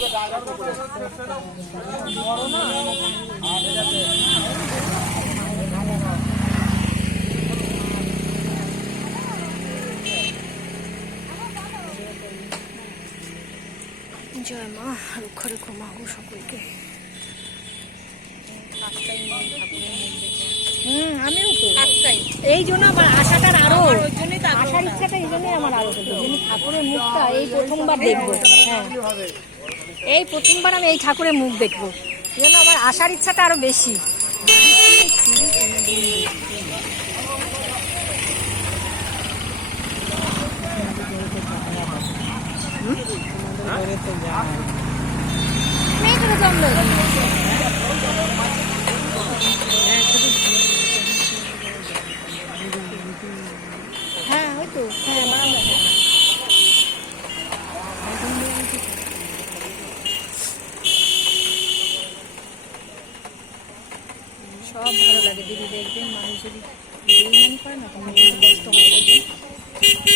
জয় মা, রক্ষা রেখো মা গো সকলকে। আমিও তো এই জন্য আমার আশাটার আরো আসার ইচ্ছাটা এই জন্যই আমার আরো ঠাকুরের মুখটা এই প্রথমবার দেখবো। হ্যাঁ, এই প্রথমবার আমি এই ঠাকুরের মুখ দেখবো, এই জন্য আমার আসার ইচ্ছাটা আরো বেশি। হ্যাঁ হয়তো, হ্যাঁ সব ভালো লাগে দিদি, দেখবেন মানুষ যদি বেইমানি করে না তখন কষ্ট হয়।